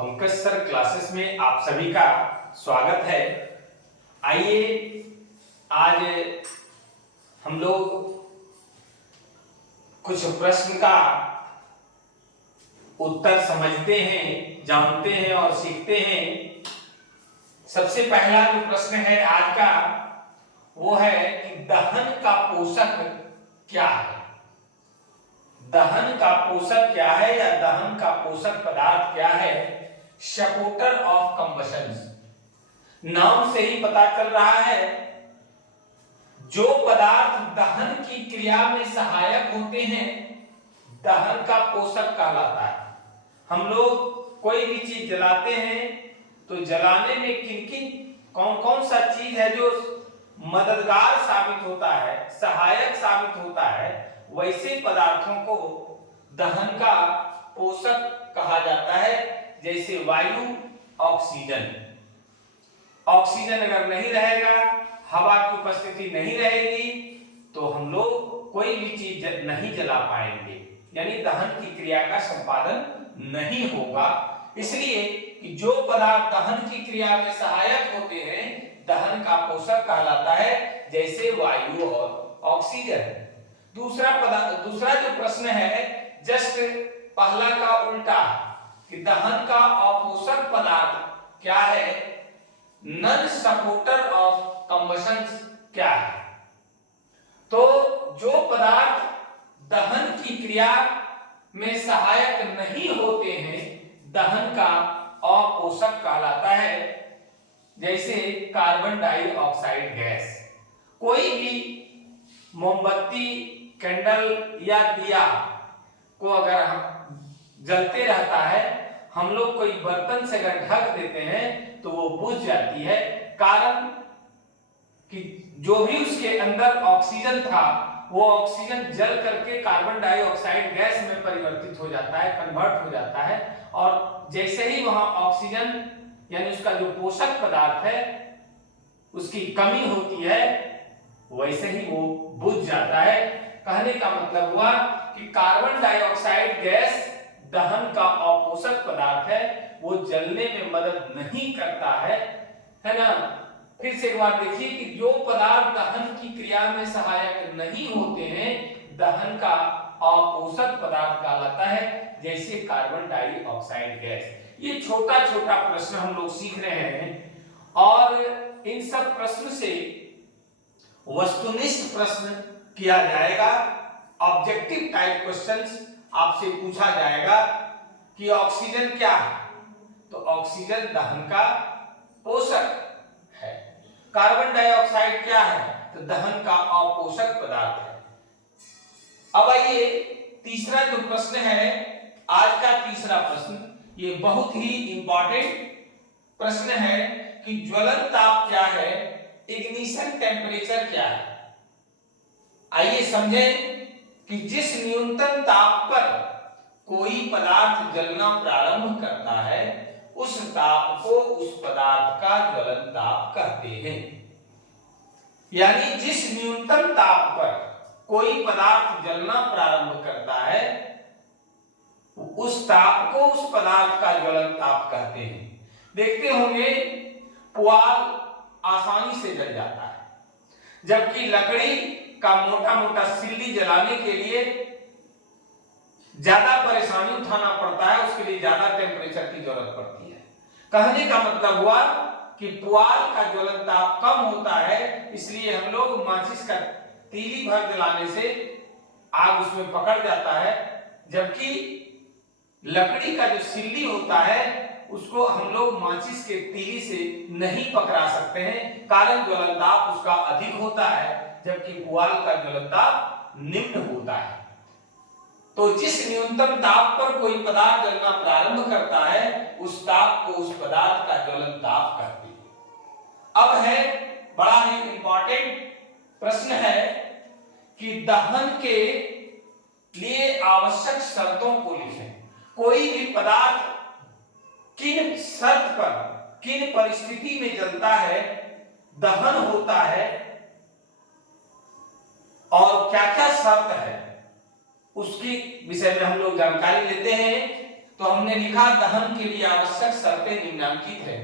Pankaj sir classes में आप सभी का स्वागत है। आइए आज हम लोग कुछ प्रश्न का उत्तर समझते हैं, जानते हैं और सीखते हैं। सबसे पहला जो प्रश्न है आज का वो है कि दहन का पोषक क्या है। दहन का पोषक क्या है या दहन का पोषक पदार्थ क्या है। सपोर्टर ऑफ कंबशन, नाम से ही पता चल रहा है जो पदार्थ दहन की क्रिया में सहायक होते हैं दहन का पोषक कहलाता है। हम लोग कोई भी चीज जलाते हैं तो जलाने में किन किन कौन कौन सा चीज है जो मददगार साबित होता है, सहायक साबित होता है, वैसे पदार्थों को दहन का पोषक कहा जाता है। जैसे वायु, ऑक्सीजन। ऑक्सीजन अगर नहीं रहेगा, हवा की उपस्थिति नहीं रहेगी तो हम लोग कोई भी चीज नहीं जला पाएंगे, यानी दहन की क्रिया का संपादन नहीं होगा। इसलिए कि जो पदार्थ दहन की क्रिया में सहायक होते हैं दहन का पोषक कहलाता है, जैसे वायु और ऑक्सीजन। दूसरा जो प्रश्न है जस्ट पहला का उल्टा कि दहन का अपोषक पदार्थ क्या है, नॉन सपोर्टर ऑफ कंबशन क्या है। तो जो पदार्थ दहन की क्रिया में सहायक नहीं होते हैं दहन का अपोषक कहलाता है। जैसे कार्बन डाइऑक्साइड गैस। कोई भी मोमबत्ती, कैंडल या दिया को अगर हम जलते रहता है, हम लोग कोई बर्तन से अगर ढक देते हैं तो वो बुझ जाती है। कारण कि जो भी उसके अंदर ऑक्सीजन था वो ऑक्सीजन जल करके कार्बन डाइऑक्साइड गैस में परिवर्तित हो जाता है, कन्वर्ट हो जाता है। और जैसे ही वहां ऑक्सीजन यानी उसका जो पोषक पदार्थ है उसकी कमी होती है वैसे ही वो बुझ जाता है। कहने का मतलब हुआ कि कार्बन डाइऑक्साइड गैस दहन का अपोषक पदार्थ है, वो जलने में मदद नहीं करता है ना। फिर से एक बार देखिए कि जो पदार्थ दहन की क्रिया में सहायक नहीं होते हैं दहन का अपोषक पदार्थ कहलाता है, जैसे कार्बन डाइऑक्साइड गैस। ये छोटा छोटा प्रश्न हम लोग सीख रहे हैं और इन सब प्रश्न से वस्तुनिष्ठ प्रश्न किया जाएगा। ऑब्जेक्टिव टाइप क्वेश्चंस आपसे पूछा जाएगा कि ऑक्सीजन क्या है, तो ऑक्सीजन दहन का पोषक है। कार्बन डाइऑक्साइड क्या है, तो दहन का अपोषक पदार्थ है। अब आइए तीसरा जो प्रश्न है आज का तीसरा प्रश्न, ये बहुत ही इंपॉर्टेंट प्रश्न है कि ज्वलन ताप क्या है, इग्निशन टेम्परेचर क्या है। आइए समझें कि जिस न्यूनतम ताप पर कोई पदार्थ जलना प्रारंभ करता है उस ताप को उस पदार्थ का ज्वलन ताप कहते हैं। यानी जिस न्यूनतम ताप पर कोई पदार्थ जलना प्रारंभ करता है उस ताप को उस पदार्थ का ज्वलन ताप कहते हैं। देखते होंगे पुआल आसानी से जल जाता है, जबकि लकड़ी का मोटा मोटा सिल्ली जलाने के लिए ज्यादा परेशानी उठाना पड़ता है, उसके लिए ज्यादा टेम्परेचर की जरूरत पड़ती है। कहने का मतलब हुआ कि पुआल का ज्वलन ताप कम होता है, इसलिए हम लोग माचिस का तीली भर जलाने से आग उसमें पकड़ जाता है, जबकि लकड़ी का जो सिल्ली होता है उसको हम लोग माचिस के तीली से नहीं पकड़ा सकते हैं, कारण ज्वलन ताप उसका अधिक होता है, जबकि पुआल का ज्वलन ताप निम्न होता है। तो जिस न्यूनतम ताप पर कोई पदार्थ जलना प्रारंभ करता है उस ताप को उस पदार्थ का ज्वलन ताप कहते हैं। अब है बड़ा ही इंपॉर्टेंट प्रश्न है कि दहन के लिए आवश्यक शर्तों को लिखें। कोई भी पदार्थ किन शर्त पर, किन परिस्थिति में जलता है, दहन होता है और क्या क्या शर्त है उसकी विषय में हम लोग जानकारी लेते हैं। तो हमने लिखा दहन के लिए आवश्यक शर्तें निम्नलिखित है।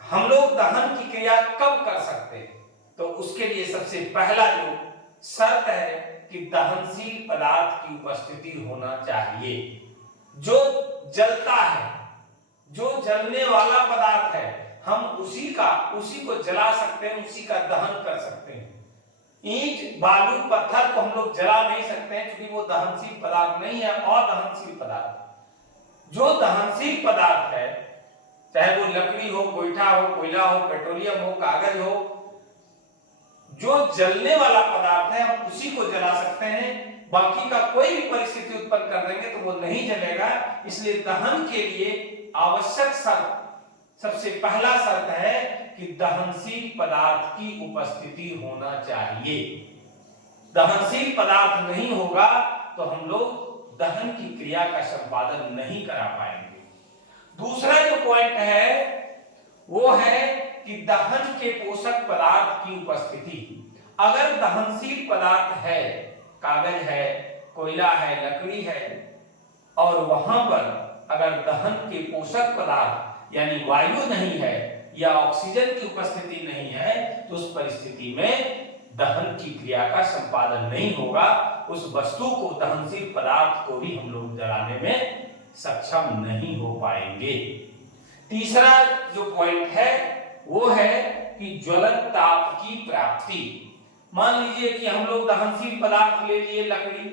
हम लोग दहन की क्रिया कब कर सकते हैं? तो उसके लिए सबसे पहला जो शर्त है कि दहनशील पदार्थ की उपस्थिति होना चाहिए। जो जलता है, जो जलने वाला पदार्थ है, हम उसी को जला सकते हैं, उसी का दहन कर सकते हैं। ईंट, बालू, पत्थर को हम लोग जला नहीं सकते हैं क्योंकि वो दहनशील पदार्थ नहीं है, अदहनशील पदार्थ। जो दहनशील पदार्थ है, चाहे वो लकड़ी हो, गोईठा हो, कोयला हो, पेट्रोलियम हो, कागज हो, जो जलने वाला पदार्थ है हम उसी को जला सकते हैं। बाकी का कोई भी परिस्थिति उत्पन्न कर देंगे तो वो नहीं जलेगा। इसलिए दहन के लिए आवश्यक शर्त, सबसे पहला शर्त है कि दहनशील पदार्थ की उपस्थिति होना चाहिए। दहनशील पदार्थ नहीं होगा तो हम लोग दहन की क्रिया का संपादन नहीं करा पाएंगे। दूसरा जो पॉइंट है वो है कि दहन के पोषक पदार्थ की उपस्थिति। अगर दहनशील पदार्थ है, कागज है, कोयला है, लकड़ी है, और वहां पर अगर दहन के पोषक पदार्थ यानी वायु नहीं है या ऑक्सीजन की उपस्थिति नहीं है तो उस परिस्थिति में दहन की क्रिया का संपादन नहीं होगा। उस वस्तु को, दहनशील पदार्थ को भी हम लोग जलाने में सक्षम नहीं हो पाएंगे। तीसरा जो पॉइंट है वो है कि ज्वलन ताप की प्राप्ति। मान लीजिए कि हम लोग दहनशील पदार्थ ले लिए, लकड़ी,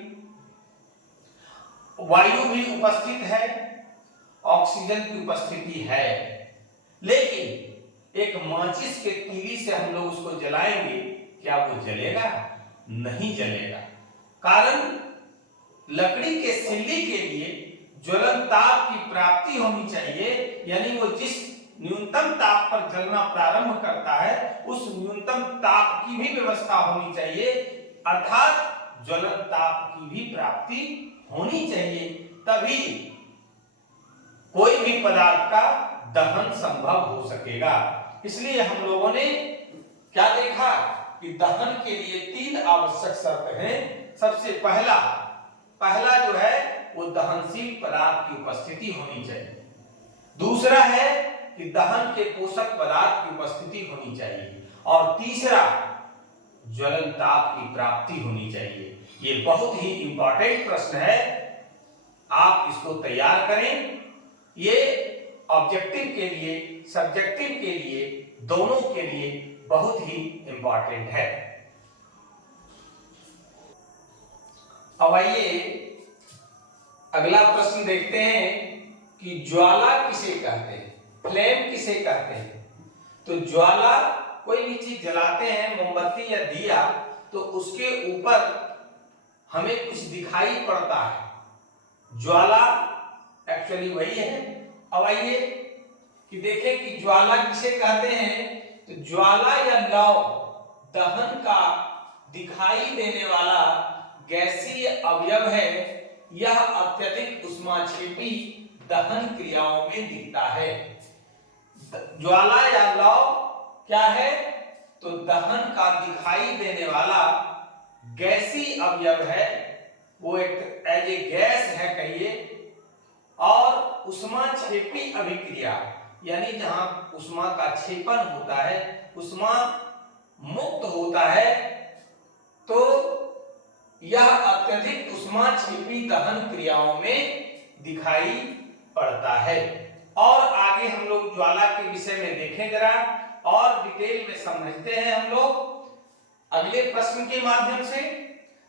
वायु भी उपस्थित है, ऑक्सीजन की उपस्थिति है, लेकिन एक माचिस के तीली से हम लोग उसको जलाएंगे, क्या वो जलेगा? नहीं जलेगा। कारण लकड़ी के सिल्ली के लिए ज्वलन ताप की प्राप्ति होनी चाहिए, यानी वो जिस न्यूनतम ताप पर जलना प्रारंभ करता है उस न्यूनतम ताप की भी व्यवस्था होनी चाहिए, अर्थात ज्वलन ताप की भी प्राप्ति होनी चाहिए, तभी कोई भी पदार्थ का दहन संभव हो सकेगा। इसलिए हम लोगों ने क्या देखा कि दहन के लिए 3 आवश्यक शर्त हैं। सबसे पहला जो है वो दहनशील पदार्थ की उपस्थिति होनी चाहिए। दूसरा है कि दहन के पोषक पदार्थ की उपस्थिति होनी चाहिए, और तीसरा ज्वलन ताप की प्राप्ति होनी चाहिए। ये बहुत ही इंपॉर्टेंट प्रश्न है, आप इसको तैयार करें। ये ऑब्जेक्टिव के लिए, सब्जेक्टिव के लिए, दोनों के लिए बहुत ही इंपॉर्टेंट है। अब आइए अगला प्रश्न देखते हैं कि ज्वाला किसे कहते हैं, फ्लेम किसे कहते हैं। तो ज्वाला, कोई भी चीज जलाते हैं, मोमबत्ती या दिया, तो उसके ऊपर हमें कुछ दिखाई पड़ता है, ज्वाला एक्चुअली वही है। अब आइए कि देखें कि ज्वाला किसे कहते हैं। तो ज्वाला या लौ दहन का दिखाई देने वाला गैसीय अवयव है। यह अत्यधिक ऊष्माक्षेपी दहन क्रियाओं में दिखता है। ज्वाला या लौ क्या है? तो दहन का दिखाई देने वाला गैसीय अवयव है, वो एक एज ए गैस है कहिए, और ऊष्माक्षेपी अभिक्रिया यानी जहां ऊष्मा का क्षेपण होता है, ऊष्मा मुक्त होता है, तो यह अत्यधिक ऊष्माक्षेपी दहन क्रियाओं में दिखाई पड़ता है। और आगे हम लोग ज्वाला के विषय में देखें जरा, और डिटेल में समझते हैं हम लोग अगले प्रश्न के माध्यम से।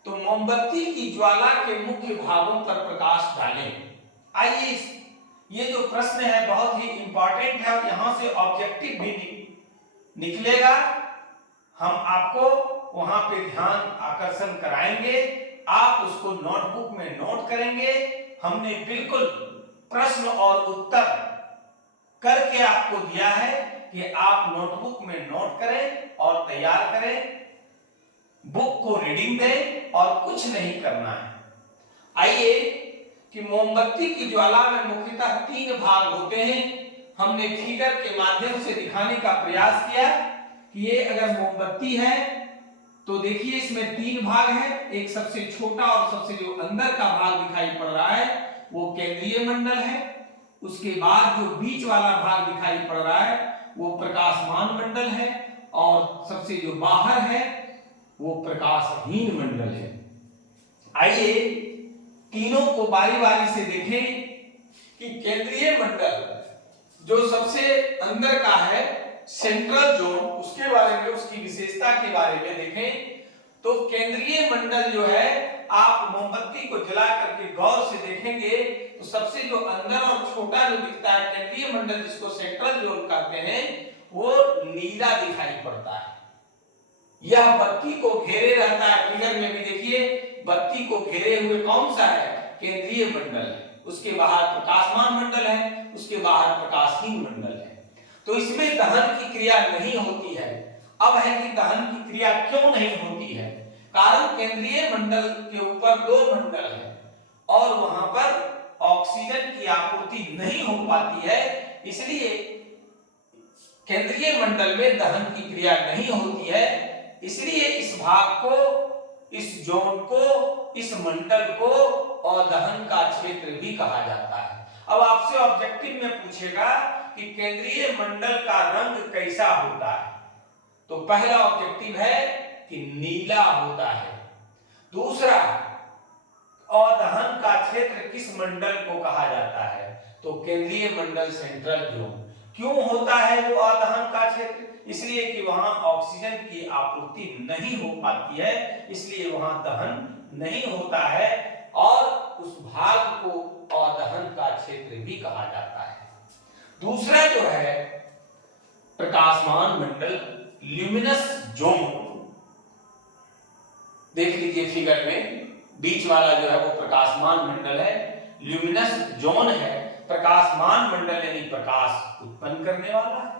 तो मोमबत्ती की ज्वाला के मुख्य भागों पर प्रकाश डालें। आइए, ये जो प्रश्न है बहुत ही इंपॉर्टेंट है और यहां से ऑब्जेक्टिव भी निकलेगा। हम आपको वहां पे ध्यान आकर्षण कराएंगे, आप उसको नोटबुक में नोट करेंगे। हमने बिल्कुल प्रश्न और उत्तर करके आपको दिया है कि आप नोटबुक में नोट करें और तैयार करें, बुक को रीडिंग दें और कुछ नहीं करना है। आइए कि मोमबत्ती की ज्वाला में मुख्यतः 3 भाग होते हैं। हमने फिगर के माध्यम से दिखाने का प्रयास किया कि ये अगर मोमबत्ती है तो देखिए इसमें 3 भाग है, एक सबसे छोटा और सबसे जो अंदर का भाग दिखाई पड़ रहा है वो केंद्रीय मंडल है। उसके बाद जो बीच वाला भाग दिखाई पड़ रहा है वो प्रकाशमान मंडल है, और सबसे जो बाहर है वो प्रकाशहीन मंडल है। आइए तीनों को बारी बारी से देखें कि केंद्रीय मंडल जो सबसे अंदर का है, सेंट्रल जोन, उसके बारे में, उसकी विशेषता के बारे में देखें तो केंद्रीय मंडल जो है, आप मोमबत्ती को जला करके गौर से देखेंगे तो सबसे जो अंदर और छोटा जो दिखता है केंद्रीय मंडल, जिसको सेंट्रल जोन कहते हैं, वो नीला दिखाई पड़ता है। यह बत्ती को घेरे रहता है। फिगर में भी देखिए, बत्ती को घेरे हुए कौन सा है? केंद्रीय मंडल है। उसके बाहर प्रकाशमान मंडल है, उसके बाहर प्रकाशहीन मंडल है। तो इसमें दहन की क्रिया नहीं होती है। अब है कि दहन की क्रिया क्यों नहीं होती है? कारण केंद्रीय मंडल के ऊपर दो मंडल है और वहां पर ऑक्सीजन की आपूर्ति नहीं हो पाती है, इसलिए केंद्रीय मंडल में दहन की क्रिया नहीं होती है। इसलिए इस भाग को, इस जोन को, इस मंडल को अदहन का क्षेत्र भी कहा जाता है। अब आपसे ऑब्जेक्टिव में पूछेगा कि केंद्रीय मंडल का रंग कैसा होता है, तो पहला ऑब्जेक्टिव है कि नीला होता है। दूसरा, अदहन का क्षेत्र किस मंडल को कहा जाता है? तो केंद्रीय मंडल, सेंट्रल जोन। क्यों होता है वो अदहन का क्षेत्र? इसलिए कि वहां ऑक्सीजन की आपूर्ति नहीं हो पाती है, इसलिए वहां दहन नहीं होता है और उस भाग को अदहन का क्षेत्र भी कहा जाता है। दूसरा जो है प्रकाशमान मंडल, ल्यूमिनस जोन। देख लीजिए फिगर में, बीच वाला जो है वो प्रकाशमान मंडल है, ल्यूमिनस जोन है। प्रकाशमान मंडल यानी प्रकाश उत्पन्न करने वाला है।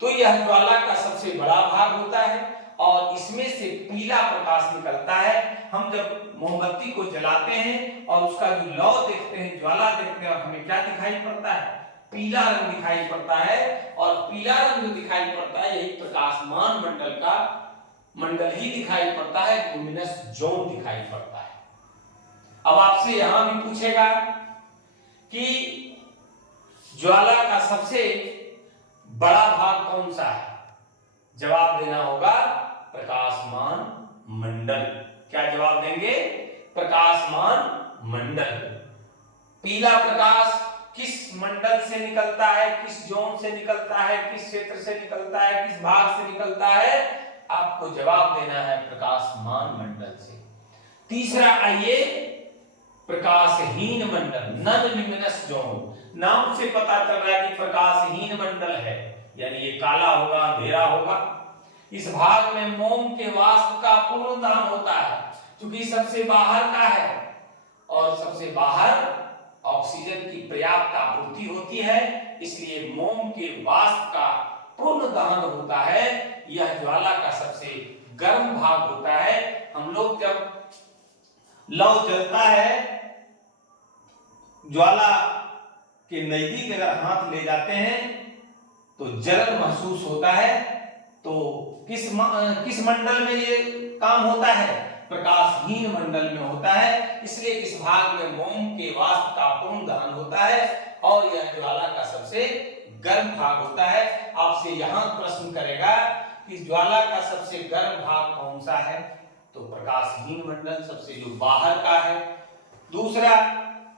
तो यह ज्वाला का सबसे बड़ा भाग होता है और इसमें से पीला प्रकाश निकलता है। हम जब मोमबत्ती को जलाते हैं और उसका जो लौ देखते हैं, ज्वाला देखते हैं, और हमें क्या दिखाई पड़ता है? पीला रंग दिखाई पड़ता है। और पीला रंग जो दिखाई पड़ता है, यही प्रकाशमान मंडल का मंडल ही दिखाई पड़ता है, ल्यूमिनस जोन दिखाई पड़ता है। अब आपसे यहां भी पूछेगा कि ज्वाला का सबसे बड़ा भाग कौन सा है? जवाब देना होगा प्रकाशमान मंडल। क्या जवाब देंगे? प्रकाशमान मंडल। पीला प्रकाश किस मंडल से निकलता है, किस जोन से निकलता है, किस क्षेत्र से निकलता है, किस भाग से निकलता है? आपको जवाब देना है प्रकाशमान मंडल से। तीसरा आइए, प्रकाशहीन मंडल, नॉन ल्यूमिनस जोन। नाम से पता चल रहा है कि प्रकाशहीन मंडल है, यानी ये काला होगा, अंधेरा होगा। इस भाग में मोम के वाष्प का पूर्ण दहन होता है, क्योंकि सबसे बाहर का है और सबसे बाहर ऑक्सीजन की पर्याप्त आपूर्ति होती है, इसलिए मोम के वाष्प का पूर्ण दहन होता है। यह ज्वाला का सबसे गर्म भाग होता है। हम लोग जब लौ जलता है, ज्वाला के नजदीक अगर हाथ ले जाते हैं तो जलन महसूस होता है। तो किस मंडल में ये काम होता है? प्रकाशहीन मंडल में होता है। इसलिए इस भाग में मोम के वाष्प का पूर्ण दहन होता है और यह ज्वाला का सबसे गर्म भाग होता है। आपसे यहां प्रश्न करेगा कि ज्वाला का सबसे गर्म भाग कौन सा है? तो प्रकाशहीन मंडल, सबसे जो बाहर का है। दूसरा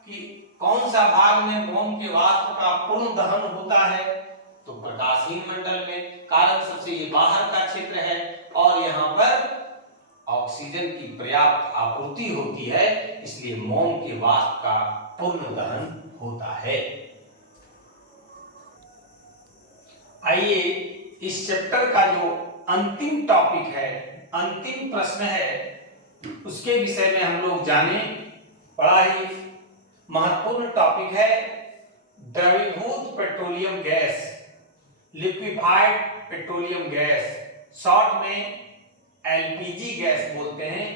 कि कौन सा भाग में मोम के वाष्प का पूर्ण दहन होता है? तो प्रकाशहीन मंडल में, कारण सबसे ये बाहर का क्षेत्र है और यहाँ पर ऑक्सीजन की पर्याप्त आपूर्ति होती है, इसलिए मोम के वाष्प का पूर्ण दहन होता है। आइए इस चैप्टर का जो अंतिम टॉपिक है, अंतिम प्रश्न है, उसके विषय में हम लोग जाने। बड़ा ही महत्वपूर्ण टॉपिक है, द्रवीभूत petroleum gas, liquefied petroleum gas, short में एलपीजी गैस बोलते हैं,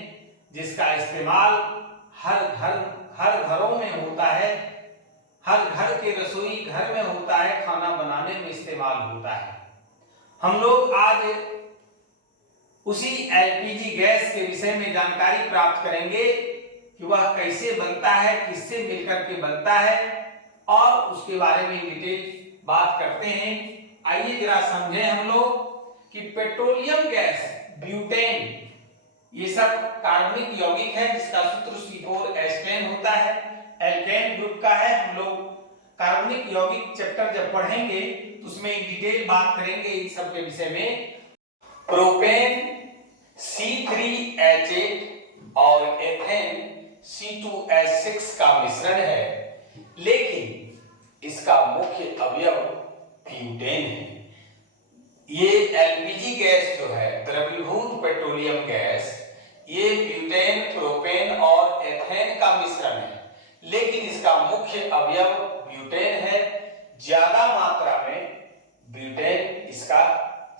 जिसका इस्तेमाल हर घरों में होता है, हर घर के रसोई घर में होता है, खाना बनाने में इस्तेमाल होता है। हम लोग आज उसी एलपीजी गैस के विषय में जानकारी प्राप्त करेंगे कि वह कैसे बनता है, किससे मिलकर के बनता है, और उसके बारे में डिटेल बात करते हैं। आइए जरा समझें हम लोग कि पेट्रोलियम गैस, ब्यूटेन, ये सब कार्बनिक यौगिक है जिसका सूत्र C4H10 होता है, एल्केन ग्रुप का है। हम लोग कार्बनिक यौगिक चैप्टर जब पढ़ेंगे तो उसमें डिटेल बात करेंगे इन सब के विषय में। प्रोपेन C3H8 और एथेन C2H6 का मिश्रण है, लेकिन इसका मुख्य अवयव ब्यूटेन है। ये एलपीजी गैस जो है, द्रवीभूत पेट्रोलियम गैस, ये ब्यूटेन, प्रोपेन और एथेन का मिश्रण है, लेकिन इसका मुख्य अवयव ब्यूटेन है। ज्यादा मात्रा में ब्यूटेन इसका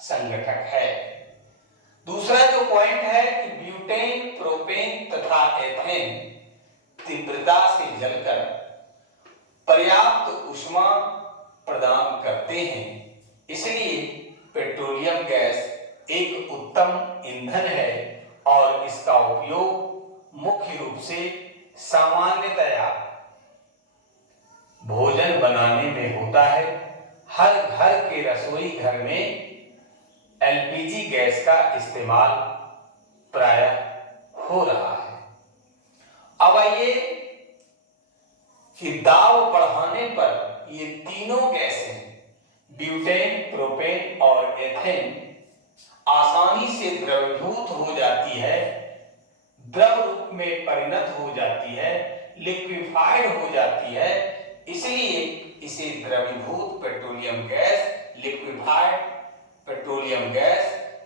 संगठक है। दूसरा जो पॉइंट है कि ब्यूटेन, प्रोपेन तथा एथेन तीव्रता से जलकर पर्याप्त ऊष्मा प्रदान करते हैं, इसलिए पेट्रोलियम गैस एक उत्तम ईंधन है और इसका उपयोग मुख्य रूप से सामान्यतया भोजन बनाने में होता है। हर घर के रसोई घर में एलपीजी गैस का इस्तेमाल प्रायः हो रहा है। अब आइए कि दाब बढ़ाने पर ये तीनों गैसें, ब्यूटेन, प्रोपेन और एथेन, आसानी से द्रवीभूत हो जाती है, द्रव रूप में परिणत हो जाती है, लिक्विफाइड हो जाती है, इसलिए इसे द्रवीभूत petroleum gas, liquefied petroleum gas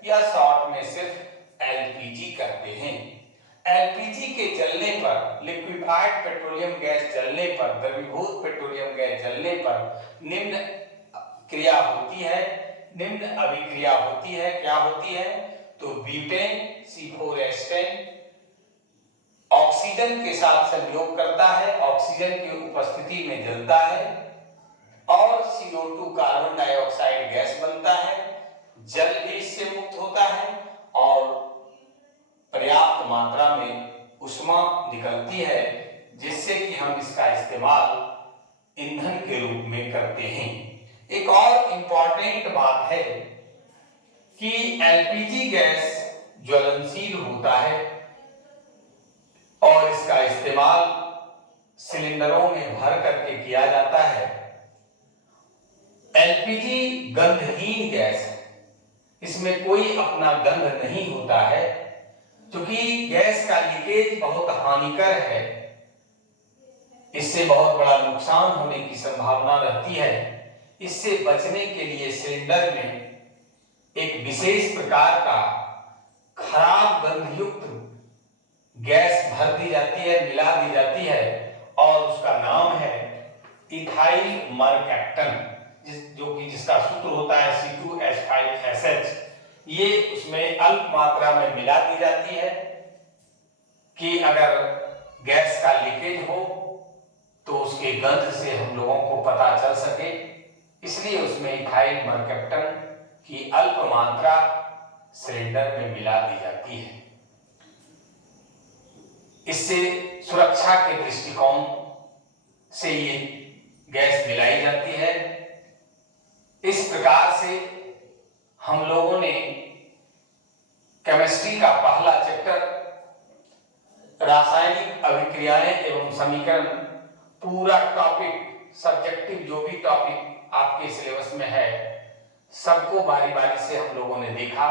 या शॉर्ट में सिर्फ एलपीजी कहते हैं। एलपीजी के जलने पर, लिक्विफाइड पेट्रोलियम गैस जलने पर, द्रवीभूत पेट्रोलियम गैस जलने पर निम्न क्रिया होती है, निम्न अभिक्रिया होती है। क्या होती है? तो ब्यूटेन C4H10 ऑक्सीजन के साथ संयोग करता है, ऑक्सीजन की उपस्थिति में जलता है और CO2 कार्बन डाइऑक्साइड गैस बनता है, जल भी इससे मुक्त होता है और पर्याप्त मात्रा में ऊष्मा निकलती है, जिससे कि हम इसका इस्तेमाल ईंधन के रूप में करते हैं। एक और इंपॉर्टेंट बात है कि एलपीजी गैस ज्वलनशील होता है और इसका इस्तेमाल सिलेंडरों में भर करके किया जाता है। एलपीजी गंधहीन गैस है, इसमें कोई अपना गंध नहीं होता है। क्योंकि गैस का लीकेज बहुत हानिकर है, इससे बहुत बड़ा नुकसान होने की संभावना रहती है। इससे बचने के लिए सिलेंडर में एक विशेष प्रकार का खराब गंधयुक्त गैस भर दी जाती है, मिला दी जाती है और उसका नाम है इथाइल मरकैप्टन, जिसका सूत्र होता है C2H5SH। ये उसमें अल्प मात्रा में मिला दी जाती है कि अगर गैस का लीकेज हो तो उसके गंध से हम लोगों को पता चल सके, इसलिए उसमें इथाइल मरकैप्टन की अल्प मात्रा सिलेंडर में मिला दी जाती है। इससे सुरक्षा के दृष्टिकोण से ये गैस मिलाई जाती है। इस प्रकार से हम लोगों ने केमिस्ट्री का पहला चैप्टर रासायनिक अभिक्रियाएं एवं समीकरण, पूरा टॉपिक, सब्जेक्टिव जो भी टॉपिक आपके सिलेबस में है, सबको बारी बारी से हम लोगों ने देखा।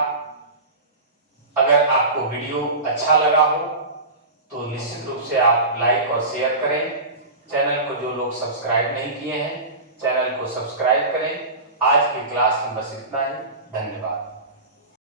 अगर आपको वीडियो अच्छा लगा हो तो निश्चित रूप से आप लाइक और शेयर करें। चैनल को जो लोग सब्सक्राइब नहीं किए हैं, चैनल को सब्सक्राइब करें। आज की क्लास में बस इतना ही। धन्यवाद।